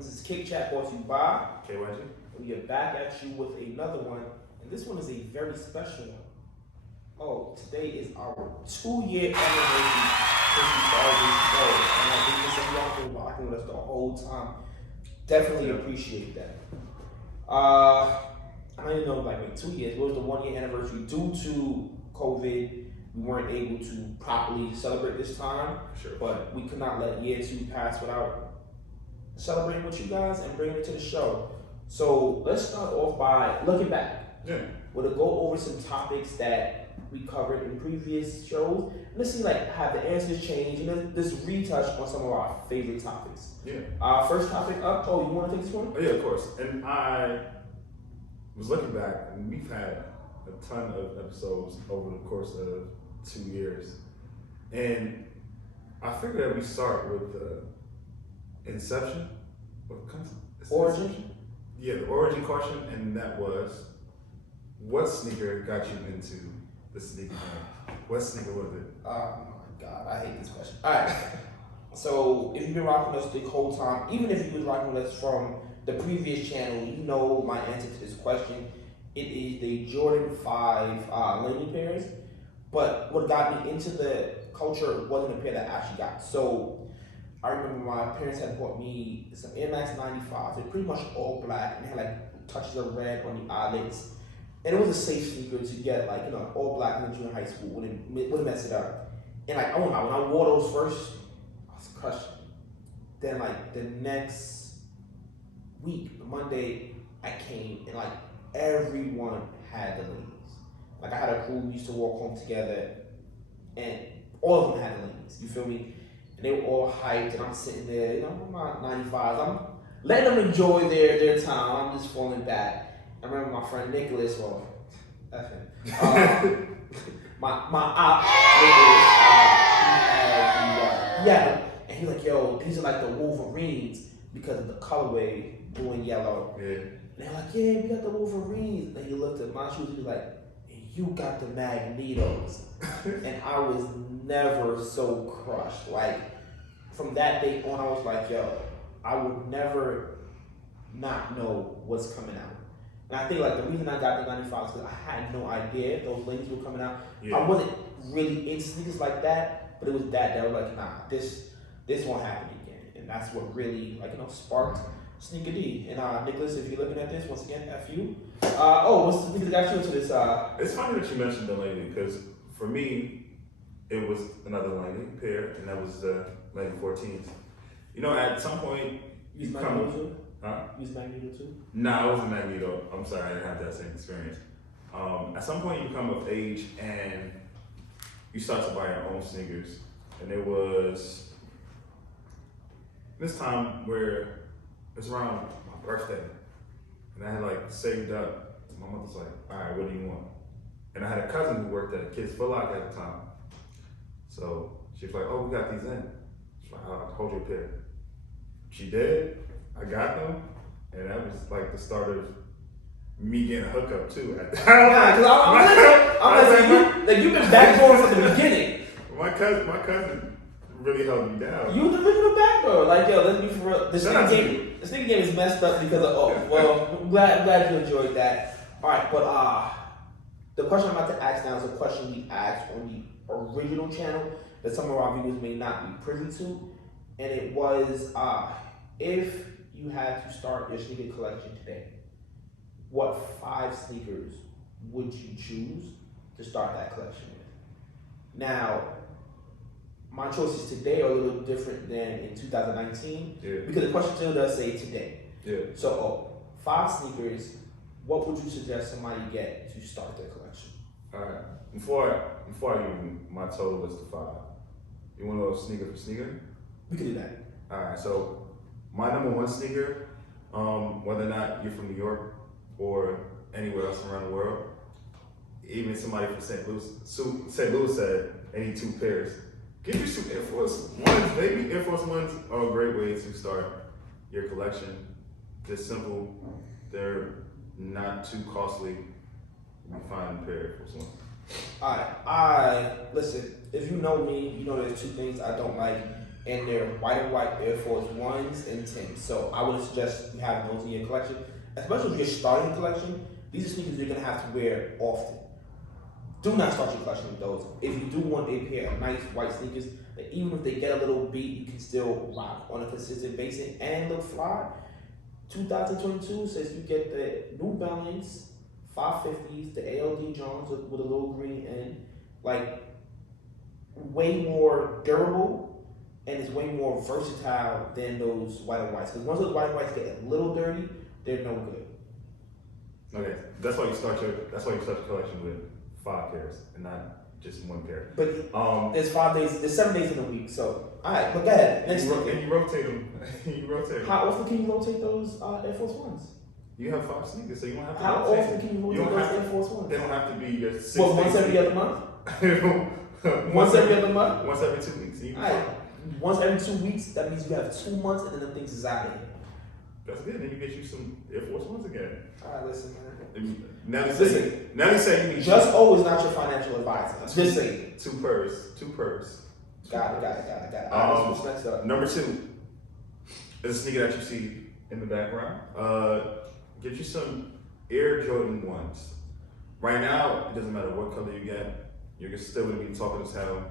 This is Kick Chat brought to you by KYG. We are back at you with another one, and this one is a very special one. Oh, today is our 2-year anniversary since we started this show, and I think this is y'all been rocking with us the whole time. Definitely appreciate that. I don't even know, like 2 years. It was the 1-year anniversary due to COVID. We weren't able to properly celebrate this time, Sure. But we could not let year 2 pass without celebrating with you guys and bringing it to the show. So let's start off by looking back. Yeah. We're gonna go over some topics that we covered in previous shows. Let's see, like, have the answers changed, and let's retouch on some of our favorite topics. Yeah. First topic up. Oh, you want to take this one? Oh yeah, of course. And I was looking back, and we've had a ton of episodes over the course of 2 years, and I figured that we start with the inception. What comes? Origin. Yeah, the origin question, and that was, what sneaker got you into the sneaker game? What sneaker was it? Oh my God, I hate this question. All right. So if you've been rocking us the whole time, even if you've been rocking with us from the previous channel, you know my answer to this question. It is the Jordan 5 landing pairs. But what got me into the culture wasn't a pair that I actually got. So I remember my parents had bought me some Air Max 95s. They're pretty much all black and they had like touches of red on the eyelids. And it was a safe sneaker to get, like, you know, all black in the junior high school. Wouldn't mess it up. And like, when I wore those first, I was crushed. Then like the next week, Monday, I came and like everyone had the lanes. Like I had a crew, we used to walk home together, and all of them had the lanes. You feel me? And they were all hyped, and I'm sitting there, you know, with my 95s. I'm letting them enjoy their time. I'm just falling back. I remember my friend Nicholas, well, that's him. My op, Nicholas, he had and he was like, yo, these are like the Wolverines because of the colorway, blue and yellow. Yeah. And they're like, yeah, we got the Wolverines. And he looked at my shoes and he was like, you got the Magnetos. And I was never so crushed. Like, from that day on, I was like, yo, I would never not know what's coming out. And I think, like, the reason I got the 95 is because I had no idea those lanes were coming out. Yeah. I wasn't really into sneakers like that, but it was that I was like, nah, this won't happen again. And that's what really, like, you know, sparked Sneaker D. And Nicholas, if you're looking at this, once again, F you. What's the sneaker that got you into this? It's funny that you mentioned the Langley, because for me, it was another Langley pair, and that was the Langley 14s. You know, at some point, Use Magneto too? Huh? Use Magneto too? Nah, it wasn't Magneto. I'm sorry, I didn't have that same experience. At some point, you come of age and you start to buy your own sneakers. And there was this time where it was around my birthday, and I had like saved up. My mother's like, all right, what do you want? And I had a cousin who worked at Kids Foot Locker at the time. So she was like, oh, we got these in. She's like, I'll hold you a pair. She did. I got them, and that was like the start of me getting a hookup too. At that Yeah, I'm like, you've been backbone from the beginning. My cousin really held me down. You the original backbone. Like, yo, let's be for real. The sneaker game is messed up because of well, I'm glad you enjoyed that. All right, but the question I'm about to ask now is a question we asked on the original channel that some of our viewers may not be privy to, and it was if you had to start your sneaker collection today, what 5 sneakers would you choose to start that collection with? Now, my choices today are a little different than in 2019 because the question still does say today. Yeah. So, 5 sneakers, what would you suggest somebody get to start their collection? All right. Before I give you my total list of 5, you want to know sneaker for sneaker? We can do that. All right. So my number 1 sneaker, whether or not you're from New York or anywhere else around the world, even somebody from St. Louis said they need 2 pairs. Get you some Air Force Ones, baby. Air Force Ones are a great way to start your collection. They're simple. They're not too costly. You find a pair of Air Force Ones. Alright, listen, if you know me, you know there's 2 things I don't like. and they're white and white Air Force Ones and 10s. So I would suggest you have those in your collection, especially if you're starting a collection. These are sneakers you're gonna have to wear often. Do not start your collection with those. If you do want a pair of nice white sneakers that even if they get a little beat, you can still rock on a consistent basis and look fly. 2022 says you get the New Balance 550s, the ALD Jones with a little green end, like way more durable and it's way more versatile than those white and whites. Because once those white and whites get a little dirty, they're no good. Okay, that's why you start your collection with 5 pairs and not just 1 pair. But there's 5 days, there's 7 days in a week. So all right, but go ahead. And you rotate them. You rotate them. How often can you rotate those Air Force Ones? You have 5 sneakers, so you don't have to. How rotate often can you rotate those Air Force Ones? They don't have to be your 6 Well, once every other month. Once every other month. Once every 2 weeks. All right. Once every 2 weeks, that means you have 2 months, and then the things is out of here. That's good. Then you get you some Air Force Ones again. All right, listen, man. Now you say you need Just O is not your financial advisor. I'm just saying. 2 purrs. 2 purrs. Got it. All right, what's next up? Number 2 is a sneaker that you see in the background. Get you some Air Jordan 1s. Right now, it doesn't matter what color you get. You're still going to be talking to town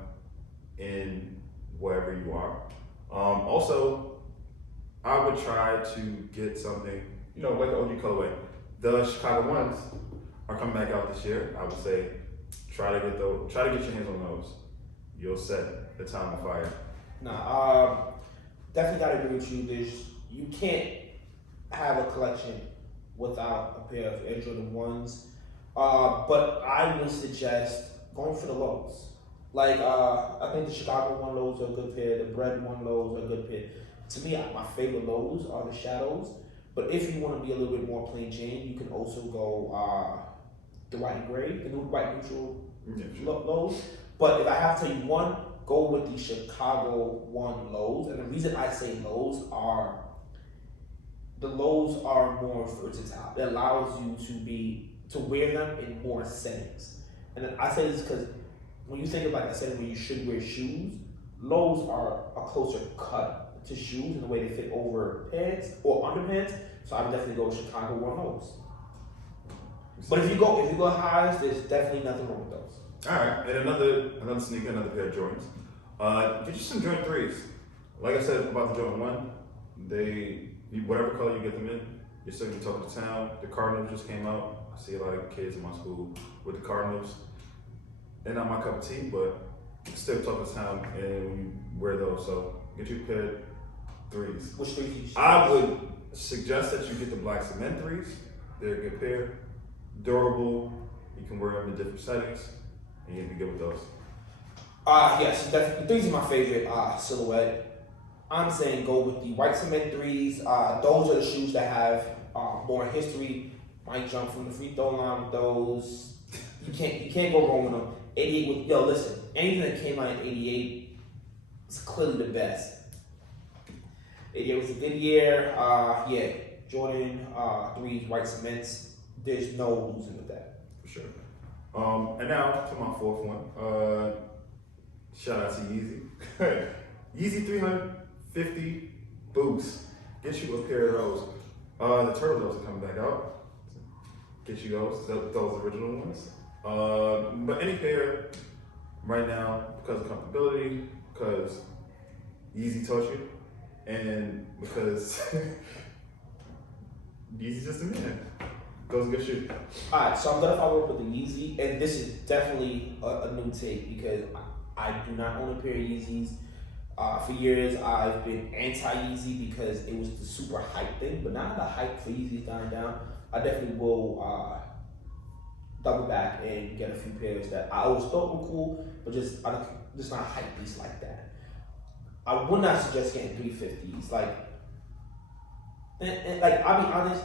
in wherever you are. Also, I would try to get something, like the OG colorway. The Chicago 1s are coming back out this year. I would say try to get your hands on those. You'll set the town on fire. Nah, definitely gotta agree with you. You can't have a collection without a pair of Air Jordan 1s. But I would suggest going for the lows. Like, I think the Chicago 1 lows are a good pair. The Bread 1 lows are a good pair. To me, my favorite lows are the Shadows. But if you want to be a little bit more plain Jane, you can also go the white and gray, the new white neutral lows. But if I have to tell you one, go with the Chicago 1 lows. And the reason I say lows are the lows are more versatile. It allows you to wear them in more settings. And then I say this because when you think of like a setting where you should wear shoes, lows are a closer cut to shoes in the way they fit over pants or underpants. So I would definitely go with Chicago 1 lows. But if you go highs, there's definitely nothing wrong with those. All right, and another sneaker, another pair of Jordans. Get you some Jordan 3s. Like I said about the Jordan 1, whatever color you get them in, you're still gonna be talking to town. The Cardinals just came out. I see a lot of kids in my school with the Cardinals. They're not my cup of tea, but still talking to town and when you wear those. So get you a pair of 3s. Which 3s do you choose? I would suggest that you get the black cement 3s. They're a good pair, durable. You can wear them in different settings, and you'll be good with those. Yes, definitely. 3s are my favorite silhouette. I'm saying go with the white cement 3s. Those are the shoes that have more history. Might jump from the free throw line with those. You can't go wrong with them. 88 listen, anything that came out in 88 is clearly the best. 88 was a good year. Jordan 3s, white cements. There's no losing with that. For sure. And now to my 4th one. Shout out to Yeezy. Yeezy 350 boots. Get you a pair of those. The Turtle Doves are coming back out. Get you those original ones. But any pair right now, because of comfortability, because Yeezy taught you, and because Yeezy's just a man. Those are good shoes. Alright, so I'm gonna follow up with the Yeezy, and this is definitely a new take because I do not own a pair of Yeezys. For years, I've been anti-Yeezy because it was the super hype thing, but now the hype for Yeezy is dying down. I definitely will double back and get a few pairs that I always thought were cool, but just not hype beasts like that. I would not suggest getting 350s. And I'll be honest,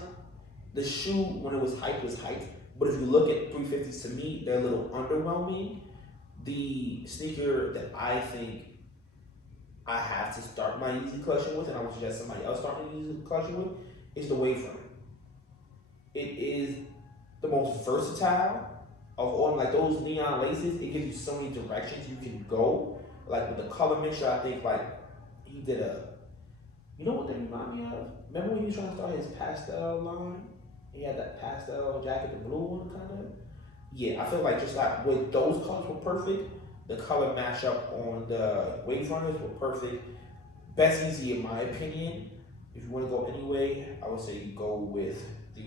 the shoe when it was hype, but if you look at 350s, to me, they're a little underwhelming. The sneaker that I think I have to start my Yeezy collection with, and I would suggest somebody else start my Yeezy collection with, is the Wavefront. It is the most versatile of all, like those neon laces. It gives you so many directions you can go. Like with the color mixture, I think like he did a. You know what they remind me of? Remember when he was trying to start his pastel line? He had that pastel jacket, the blue one, kind of. Yeah, I feel like just like with those colors were perfect. The color mashup on the Wave Runners were perfect. Best Yeezy in my opinion. If you want to go anyway, I would say you go with the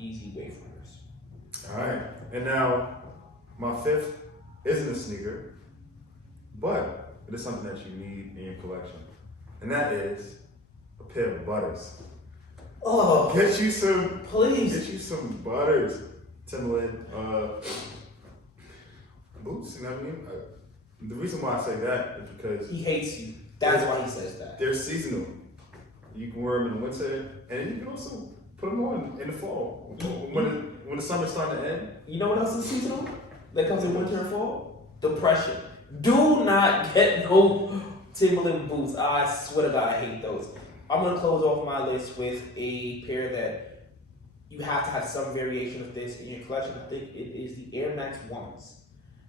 Yeezy Wave Runners. All right, and now my fifth isn't a sneaker, but it is something that you need in your collection, and that is a pair of butters. Oh, Get you some, please. Get you some butters, Timberland boots. You know what I mean? The reason why I say that is because He hates you. That's why he says that. they're seasonal. You can wear them in the winter, and you can also put them on in the fall when the summer's starting to end. You know what else is seasonal? That comes in winter and fall? Depression. Do not get no Timberland boots. I swear to God, I hate those. I'm gonna close off my list with a pair that you have to have some variation of this in your collection. I think it is the Air Max 1s.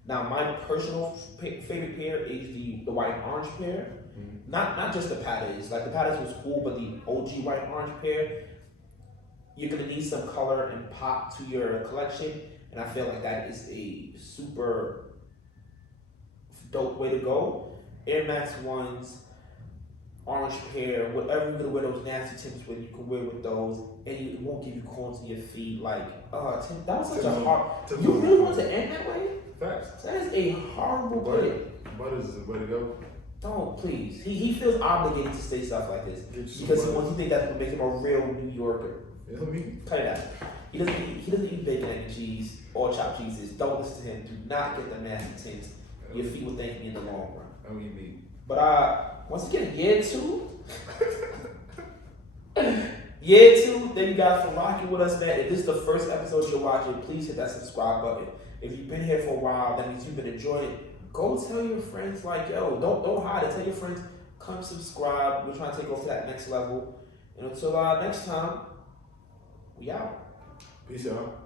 Now, my personal favorite pair is the white and orange pair. Mm-hmm. Not just the patterns. Like the patterns was cool, but the OG white and orange pair, you're gonna need some color and pop to your collection, and I feel like that is a super dope way to go. Air Max 1s, orange pair, whatever you're gonna wear those nasty Timbs with, you can wear with those, and it won't give you corns in your feet. Like, Tim, that was such a hard. You really want to end that way? Facts. That is a horrible pair. Butters is the way to go. Don't, please. He feels obligated to say stuff like this because he thinks that's gonna make him a real New Yorker. You know what I mean? Cut it out. He doesn't eat bacon, egg, and cheese or chopped cheeses. Don't listen to him. Do not get the nasty Timbs. Your feet will thank you in the long run. I mean, me. But once again, year two. Year two, thank you guys for rocking with us, man. If this is the first episode you're watching, please hit that subscribe button. If you've been here for a while, that means you've been enjoying it. Go tell your friends, like, yo, don't hide it. Tell your friends, come subscribe. We're trying to take off to that next level. And until next time, we out. Peace out.